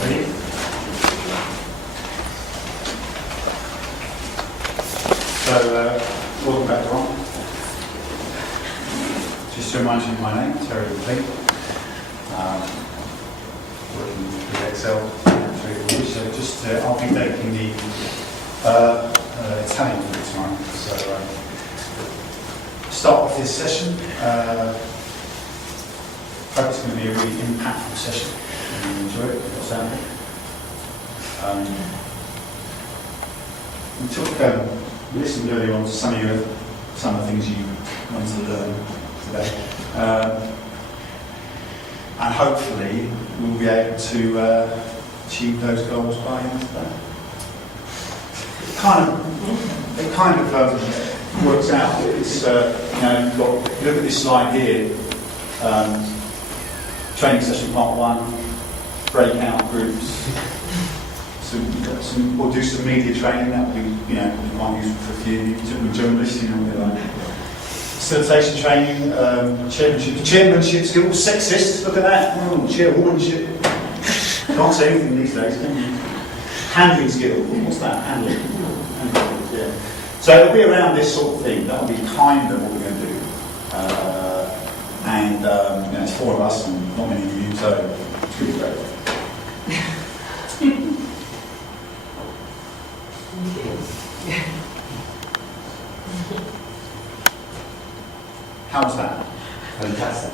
Ready? So, welcome back, everyone. Just to remind you of my name, Terry Mclean. Working with Excel. So just, I'll be taking the Italian for tomorrow. So, start off this session. I hope it's going to be a really impactful session. You enjoy it? What's happening? We listened earlier on to some of the things you wanted to learn today, and hopefully we'll be able to achieve those goals by the end of today. It kind of works out. It's you've got, look at this slide here. Training session part 1, breakout groups. We'll do some media training. That will be, quite useful for a few journalists, like facilitation training, chairmanship skills, sexist. Look at that, chairwomanship. Can't say anything these days, can you? Handling skills. What's that? Handling. Yeah. So it'll be around this sort of thing. That'll be kind of what we're going to do. It's 4 of us and not many of you, so it's going to be great. How's that? Fantastic.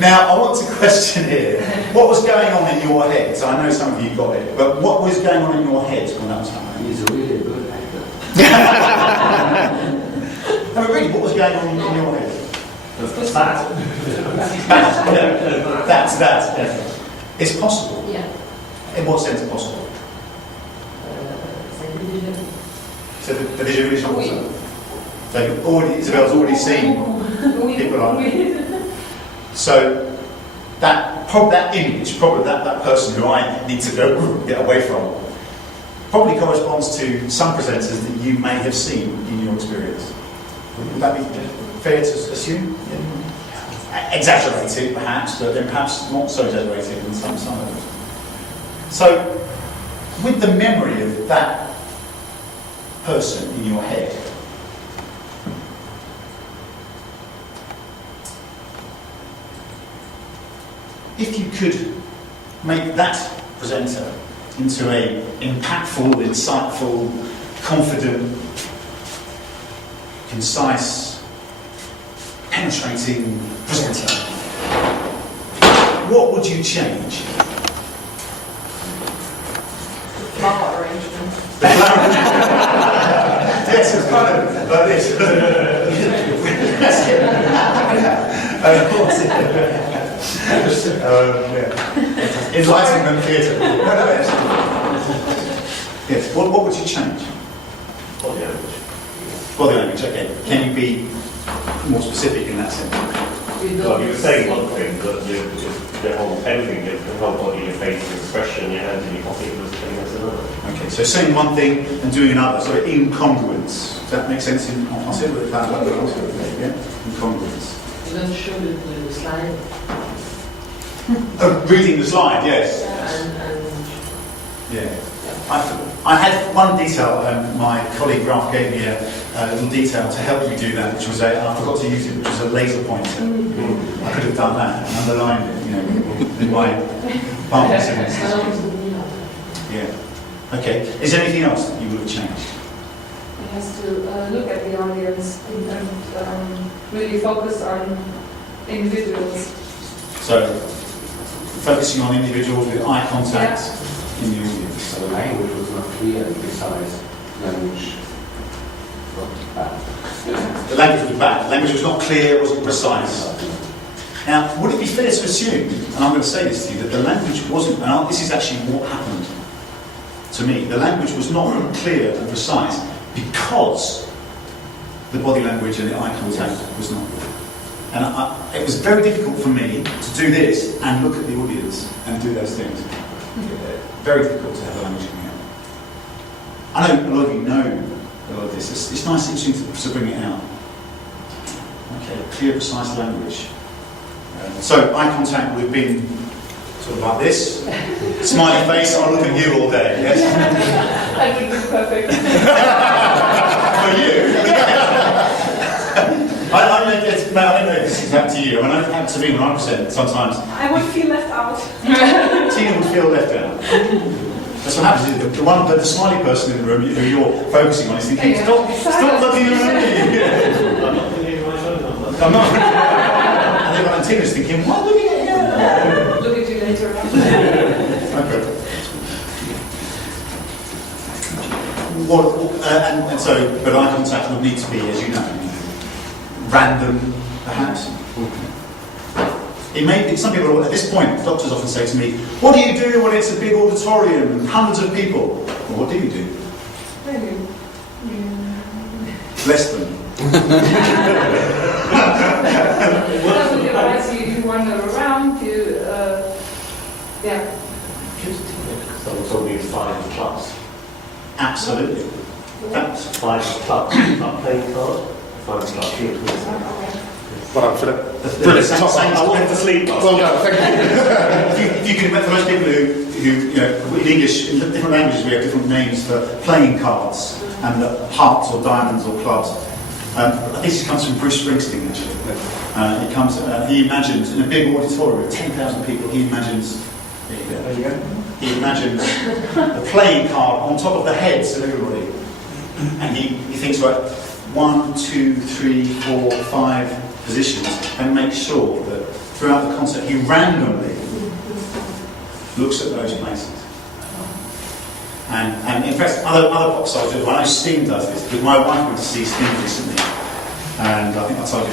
Now, I want to question here, what was going on in your head? So I know some of you got it, but what was going on in your head when that was happening? He's a really good actor. No, really, what was going on in your head? That. That. It's possible. Yeah. In what sense possible? So the visualization also. So Isabel's already seen people like that. So that image, probably that person who I need to get away from, probably corresponds to some presenters that you may have seen in your experience. Would that be fair to assume? Yeah. Exaggerated, perhaps, but then perhaps not so exaggerated in some others. So, with the memory of that person in your head, if you could make that presenter into a impactful, insightful, confident, concise, penetrating presenter, what would you change? Flower arrangement. Yes, it's kind of like this. Enlightenment theatre. No, yes. Yes. What would you change? Body language. Body language. Okay. Can you be more specific in that sense? Well, you were saying one thing, but the whole everything, the whole body, your face, your expression, your hands in your pocket was telling us another. Okay, so saying one thing and doing another, so incongruence. Does that make sense? I'll say it with that. Yeah, incongruence. You don't show the slide. Oh, reading the slide, yes. Yeah. I had one detail, my colleague Ralph gave me a little detail to help me do that, which was I forgot to use it, which was a laser pointer. I could have done that and underlined it, in my partner sentence. Yeah. Okay. Is there anything else that you would have changed? It has to look at the audience and really focus on individuals. So, focusing on individuals with eye contact in the audience. So the language was not clear and precise. Language was bad. The language was bad. The language was not clear, wasn't precise. Now, would it be fair to assume, and I'm going to say this to you, that the language wasn't, and this is actually what happened to me, the language was not clear and precise because the body language and the eye contact was not good. And it was very difficult for me to do this and look at the audience and do those things. Very difficult to have the language coming out. I know a lot of you know a lot of this. It's nice and interesting to bring it out. Okay, clear, precise language. So eye contact would have been sort of like this. Smiley face, I'll look at you all day, yes? That would be perfect. For you? I don't know if this has happened to you. I mean, it happened to me when I present sometimes. I would feel left out. Tina would feel left out. That's what happens. The smiley person in the room who you're focusing on is thinking, stop looking around me. I'm not thinking of my phone number. I'm not. And then Tina's thinking, what are you looking at? Look at you later. Okay. And so, but eye contact would need to be, as you know, random, perhaps. It may be, some people, at this point, doctors often say to me, what do you do when it's a big auditorium and hundreds of people? Well, what do you do? Maybe. Bless them. That would advise you wander around, yeah. Someone told me it's 5 clubs. Absolutely. That's 5 clubs. Not playing card. 5 clubs. Here, Well done, Philip. brilliant. I wanted to sleep. Well done, thank you. If you can, for those people who you know, in English, in different languages, we have different names for playing cards and hearts or diamonds or clubs. I think this comes from Bruce Springsteen, actually. He imagines, in a big auditorium of 10,000 people, he imagines, there you go, he imagines a playing card on top of the heads of everybody. And he thinks, right, 1, 2, 3, 4, 5 positions, and makes sure that throughout the concert he randomly looks at those places. And in fact, other pop stars do it. I know Sting does this, because my wife went to see Sting recently, and I think I told you